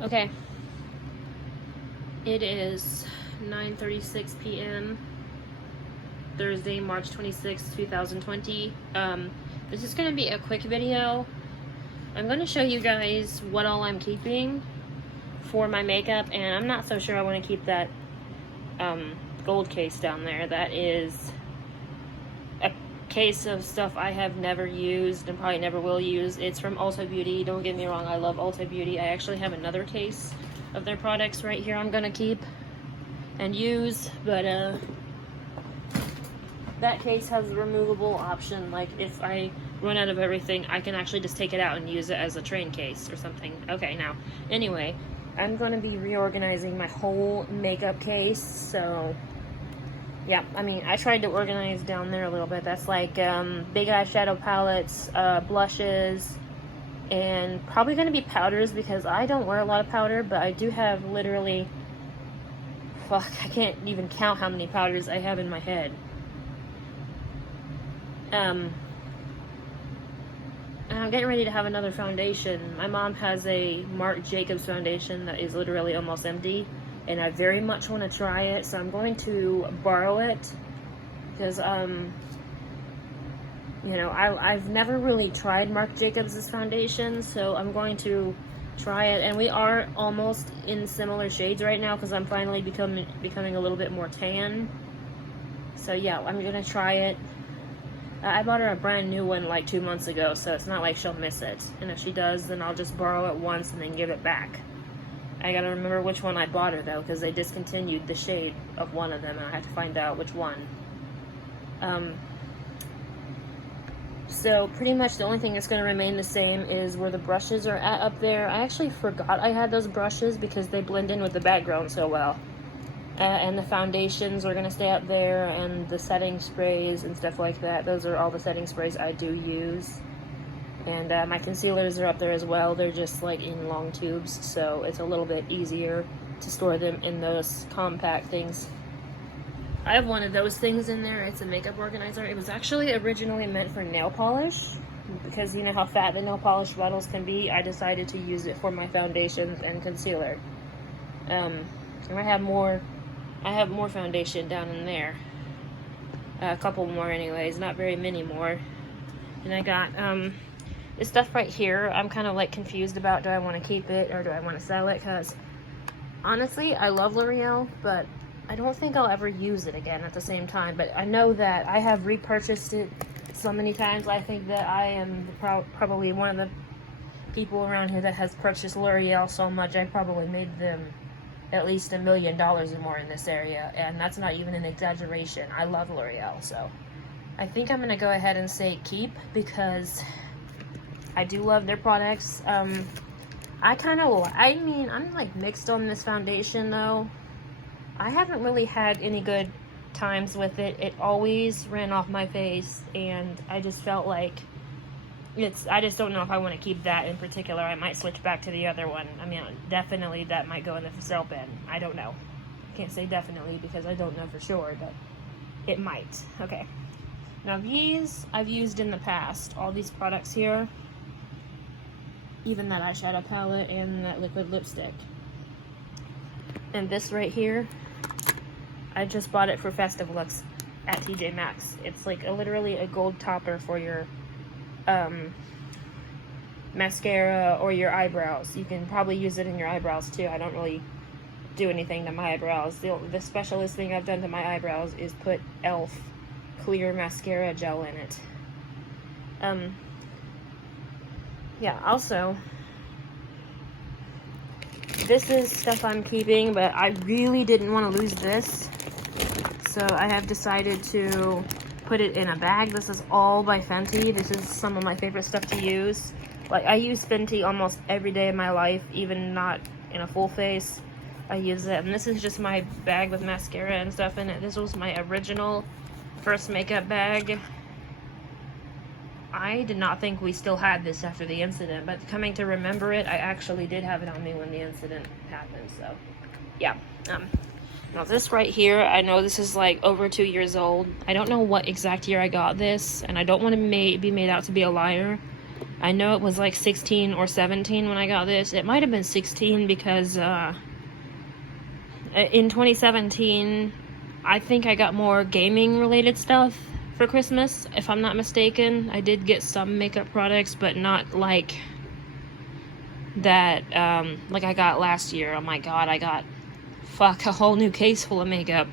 Okay, it is 9:36 p.m. Thursday, March 26, 2020. This is going to be a quick video. I'm going to show you guys what all I'm keeping for my makeup, and I'm not so sure I want to keep that gold case down there. That is a case of stuff I have never used and probably never will use. It's from Ulta Beauty. Don't get me wrong, I love Ulta Beauty. I actually have another case of their products right here I'm gonna keep and use, but that case has a removable option. Like if I run out of everything, I can actually just take it out and use it as a train case or something. Okay, now anyway, I'm going to be reorganizing my whole makeup case. So yeah, I mean, I tried to organize down there a little bit. That's like big eyeshadow palettes, blushes, and probably going to be powders because I don't wear a lot of powder, but I do have literally, fuck, I can't even count how many powders I have in my head. And I'm getting ready to have another foundation. My mom has a Marc Jacobs foundation that is literally almost empty, and I very much want to try it, so I'm going to borrow it because you know, I've never really tried Marc Jacobs' foundation, so I'm going to try it. And we are almost in similar shades right now because I'm finally becoming a little bit more tan. So yeah, I'm gonna try it. I bought her a brand new one like 2 months ago, so it's not like she'll miss it. And if she does, then I'll just borrow it once and then give it back. I gotta remember which one I bought her though, because they discontinued the shade of one of them, and I have to find out which one. So pretty much the only thing that's going to remain the same is where the brushes are at up there. I actually forgot I had those brushes because they blend in with the background so well. And the foundations are going to stay up there, and the setting sprays and stuff like that. Those are all the setting sprays I do use. And my concealers are up there as well. They're just like in long tubes, so it's a little bit easier to store them in those compact things. I have one of those things in there. It's a makeup organizer. It was actually originally meant for nail polish, because you know how fat the nail polish bottles can be. I decided to use it for my foundations and concealer. And I have more foundation down in there. A couple more anyways, not very many more. And I got this stuff right here. I'm kind of like confused about, do I want to keep it or do I want to sell it? Because honestly, I love L'Oreal, but I don't think I'll ever use it again at the same time. But I know that I have repurchased it so many times. I think that I am probably one of the people around here that has purchased L'Oreal so much. I probably made them at least $1 million or more in this area, and that's not even an exaggeration. I love L'Oreal, so I think I'm gonna go ahead and say keep, because I do love their products. I'm like mixed on this foundation though. I haven't really had any good times with it. It always ran off my face, and I just felt like I just don't know if I want to keep that in particular. I might switch back to the other one. I mean, definitely that might go in the sale bin. I don't know. Can't say definitely because I don't know for sure, but it might. Okay. Now these I've used in the past. All these products here. Even that eyeshadow palette and that liquid lipstick. And this right here, I just bought it for Festive Looks at TJ Maxx. It's like literally a gold topper for your mascara or your eyebrows. You can probably use it in your eyebrows too. I don't really do anything to my eyebrows. The specialist thing I've done to my eyebrows is put e.l.f. clear mascara gel in it. Yeah, also, this is stuff I'm keeping, but I really didn't want to lose this, so I have decided to put it in a bag. This is all by Fenty. This is some of my favorite stuff to use. Like, I use Fenty almost every day of my life, even not in a full face. I use it, and this is just my bag with mascara and stuff in it. This was my original first makeup bag. I did not think we still had this after the incident, but coming to remember it, I actually did have it on me when the incident happened, so yeah. Now this right here, I know this is like over 2 years old. I don't know what exact year I got this, and I don't want to be made out to be a liar, I know it was like 16 or 17 when I got this. It might have been 16 because in 2017, I think I got more gaming related stuff for Christmas, if I'm not mistaken. I did get some makeup products, but not like that, like I got last year. Oh my god, I got, a whole new case full of makeup.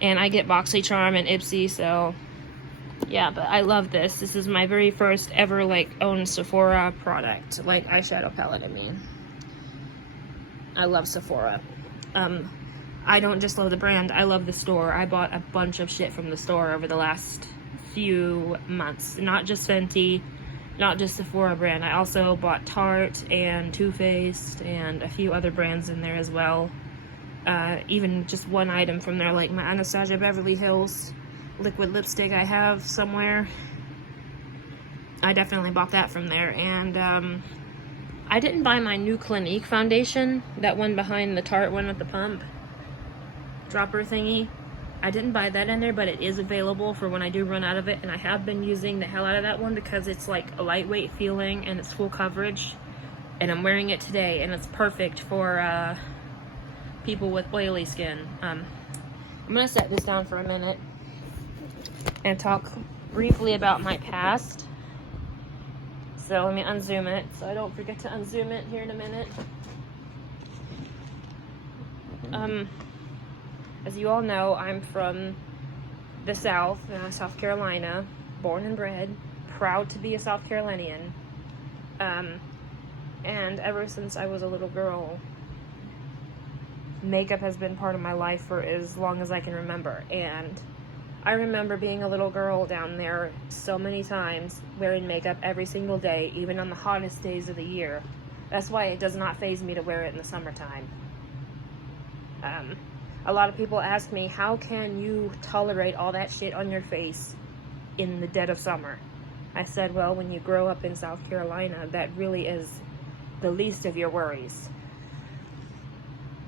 And I get BoxyCharm and Ipsy, so yeah, but I love this. This is my very first ever, like, owned Sephora product. Like, eyeshadow palette, I mean. I love Sephora. I don't just love the brand, I love the store. I bought a bunch of shit from the store over the last few months. Not just Fenty, not just Sephora brand. I also bought Tarte and Too Faced and a few other brands in there as well. Even just one item from there, like my Anastasia Beverly Hills liquid lipstick I have somewhere. I definitely bought that from there. And I didn't buy my new Clinique foundation, that one behind the Tarte one with the pump dropper thingy. I didn't buy that in there, but it is available for when I do run out of it, and I have been using the hell out of that one because it's like a lightweight feeling and it's full coverage, and I'm wearing it today, and it's perfect for people with oily skin. I'm gonna set this down for a minute and talk briefly about my past. So let me unzoom it so I don't forget to unzoom it here in a minute. As you all know, I'm from the South, South Carolina, born and bred, proud to be a South Carolinian. And ever since I was a little girl, makeup has been part of my life for as long as I can remember. And I remember being a little girl down there so many times, wearing makeup every single day, even on the hottest days of the year. That's why it does not faze me to wear it in the summertime. A lot of people ask me, how can you tolerate all that shit on your face in the dead of summer? I said, well, when you grow up in South Carolina, that really is the least of your worries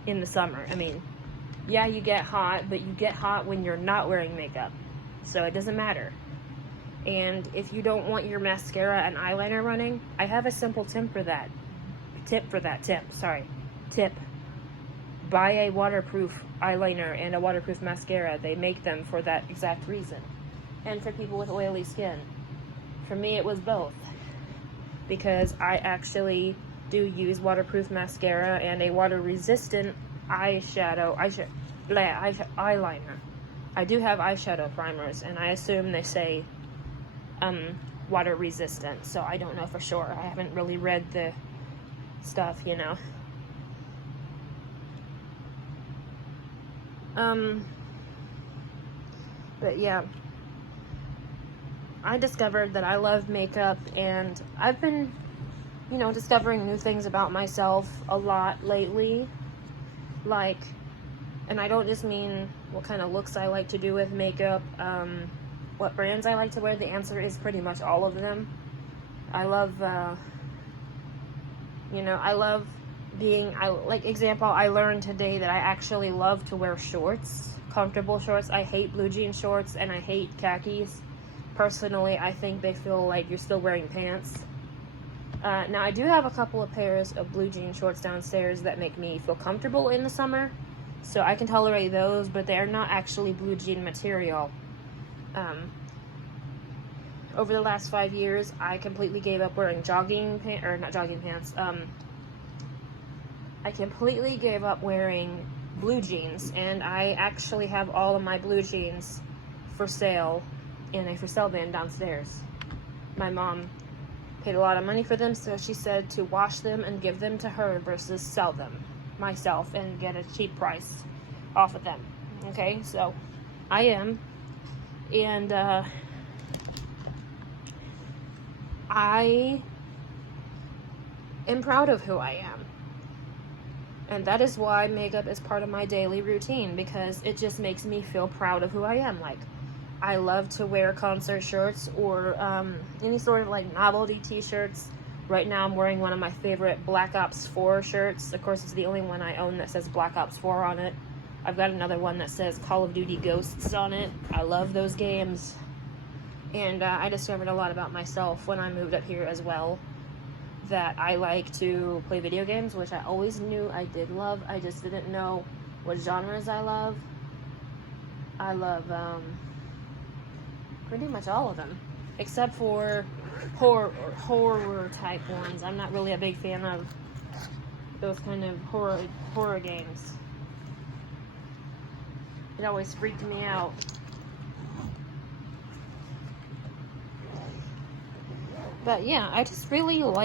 in the summer. I mean, yeah, you get hot, but you get hot when you're not wearing makeup, so it doesn't matter. And if you don't want your mascara and eyeliner running, I have a simple tip for that. Tip. Buy a waterproof eyeliner and a waterproof mascara. They make them for that exact reason. And for people with oily skin. For me, it was both. Because I actually do use waterproof mascara and a water-resistant eyeliner. I do have eyeshadow primers, and I assume they say water-resistant, so I don't know for sure. I haven't really read the stuff, you know. But yeah, I discovered that I love makeup, and I've been, you know, discovering new things about myself a lot lately. Like, and I don't just mean what kind of looks I like to do with makeup, what brands I like to wear. The answer is pretty much all of them. I love, you know, I love being, like, example, I learned today that I actually love to wear shorts, comfortable shorts. I hate blue jean shorts, and I hate khakis. Personally, I think they feel like you're still wearing pants. Now, I do have a couple of pairs of blue jean shorts downstairs that make me feel comfortable in the summer, so I can tolerate those, but they're not actually blue jean material. Over the last 5 years, I completely gave up wearing I completely gave up wearing blue jeans, and I actually have all of my blue jeans for sale in a for sale bin downstairs. My mom paid a lot of money for them, so she said to wash them and give them to her versus sell them myself and get a cheap price off of them. Okay, so I am, and I am proud of who I am. And that is why makeup is part of my daily routine, because it just makes me feel proud of who I am. Like, I love to wear concert shirts or any sort of like novelty t-shirts. Right now I'm wearing one of my favorite Black Ops 4 shirts. Of course, it's the only one I own that says Black Ops 4 on it. I've got another one that says Call of Duty Ghosts on it. I love those games. And I discovered a lot about myself when I moved up here as well. that I like to play video games, which I always knew I did love. I just didn't know what genres I love. I love pretty much all of them, except for horror type ones. I'm not really a big fan of those kind of horror games. It always freaked me out. But yeah, I just really am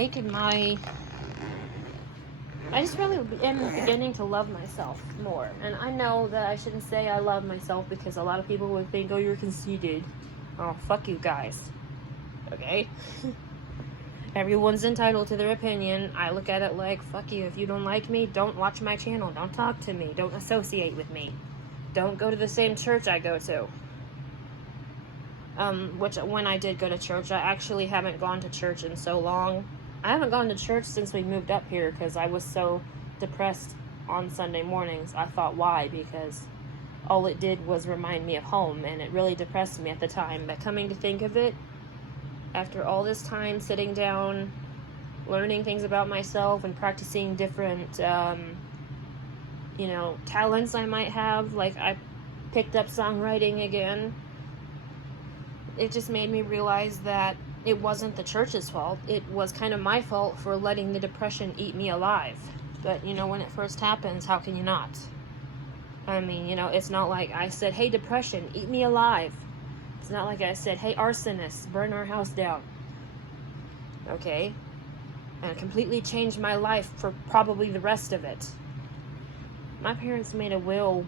beginning to love myself more. And I know that I shouldn't say I love myself because a lot of people would think, oh, you're conceited. Oh, fuck you guys. Okay? Everyone's entitled to their opinion. I look at it like, fuck you. If you don't like me, don't watch my channel. Don't talk to me. Don't associate with me. Don't go to the same church I go to. Which, when I did go to church, I actually haven't gone to church in so long. I haven't gone to church since we moved up here because I was so depressed on Sunday mornings. I thought, why? Because all it did was remind me of home, and it really depressed me at the time. But coming to think of it, after all this time sitting down, learning things about myself and practicing different, talents I might have, like I picked up songwriting again, it just made me realize that it wasn't the church's fault. It was kind of my fault for letting the depression eat me alive. But, when it first happens, how can you not? I mean, it's not like I said, hey, depression, eat me alive. It's not like I said, hey, arsonists, burn our house down. Okay? And it completely changed my life for probably the rest of it. My parents made a will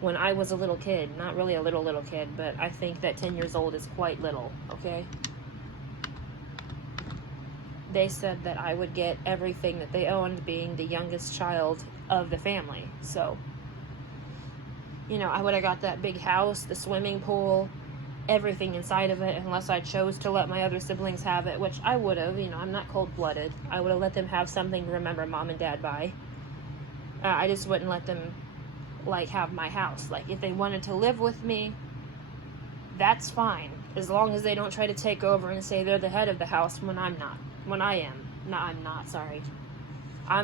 when I was a little kid. Not really a little kid, but I think that 10 years old is quite little, okay? They said that I would get everything that they owned, being the youngest child of the family. So, I would have got that big house, the swimming pool, everything inside of it, unless I chose to let my other siblings have it, which I would have. I'm not cold-blooded. I would have let them have something to remember mom and dad by. I just wouldn't let them have my house. Like, if they wanted to live with me, that's fine, as long as they don't try to take over and say they're the head of the house when I'm not. I'm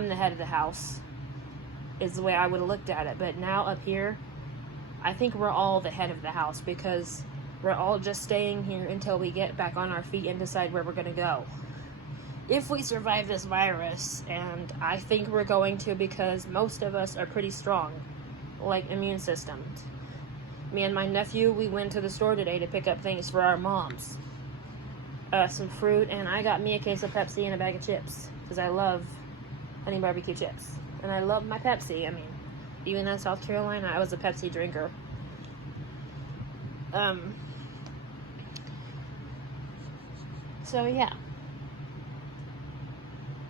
the head of the house, is the way I would have looked at it. But now up here, I think we're all the head of the house, because we're all just staying here until we get back on our feet and decide where we're going to go. If we survive this virus, and I think we're going to, because most of us are pretty strong, like immune systems. Me and my nephew, we went to the store today to pick up things for our moms. Some fruit, and I got me a case of Pepsi and a bag of chips, because I love honey barbecue chips. And I love my Pepsi. I mean, even in South Carolina, I was a Pepsi drinker. So yeah.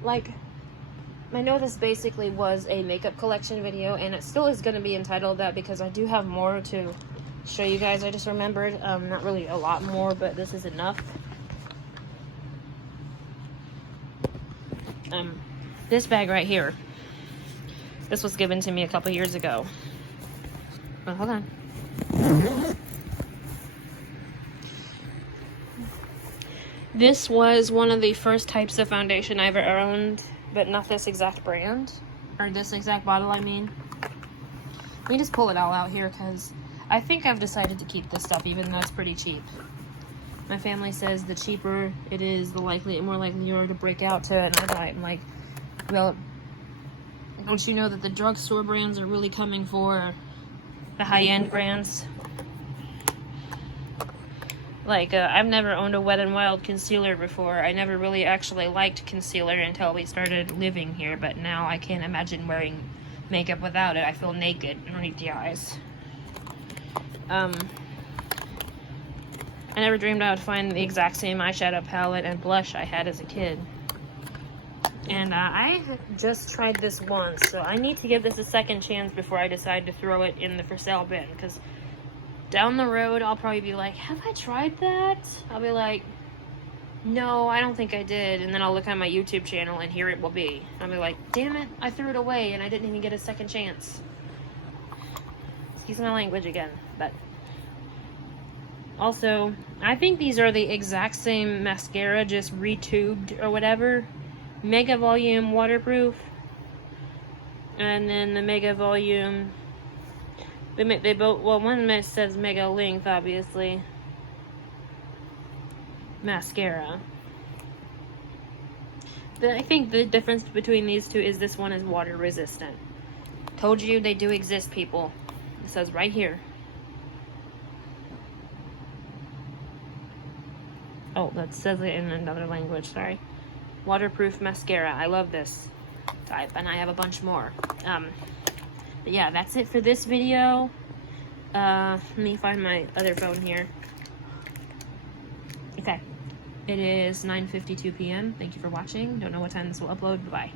I know this basically was a makeup collection video, and it still is going to be entitled that because I do have more to show you guys. I just remembered, not really a lot more, but this is enough. This bag right here, this was given to me a couple years ago. Oh, hold on. This was one of the first types of foundation I've ever owned, but not this exact brand, or this exact bottle, I mean. Let me just pull it all out here, because I think I've decided to keep this stuff, even though it's pretty cheap. My family says the cheaper it is, the more likely you are to break out to it, and I'm like, well, don't you know that the drugstore brands are really coming for the high-end brands? I've never owned a Wet n Wild concealer before. I never really actually liked concealer until we started living here, but now I can't imagine wearing makeup without it. I feel naked underneath the eyes. I never dreamed I would find the exact same eyeshadow palette and blush I had as a kid. And I just tried this once, so I need to give this a second chance before I decide to throw it in the for sale bin, because down the road I'll probably be like, have I tried that? I'll be like, no, I don't think I did, and then I'll look on my YouTube channel and here it will be. I'll be like, damn it, I threw it away and I didn't even get a second chance. Excuse my language again, but also, I think these are the exact same mascara, just retubed or whatever. Mega Volume waterproof. And then the Mega Volume, they both, well, one says Mega Length, obviously. Mascara. I think the difference between these two is this one is water resistant. Told you they do exist, people. It says right here. Oh, that says it in another language, sorry. Waterproof mascara. I love this type, and I have a bunch more. But yeah, that's it for this video. Let me find my other phone here. Okay. It is 9:52 p.m. Thank you for watching. Don't know what time this will upload. Bye-bye.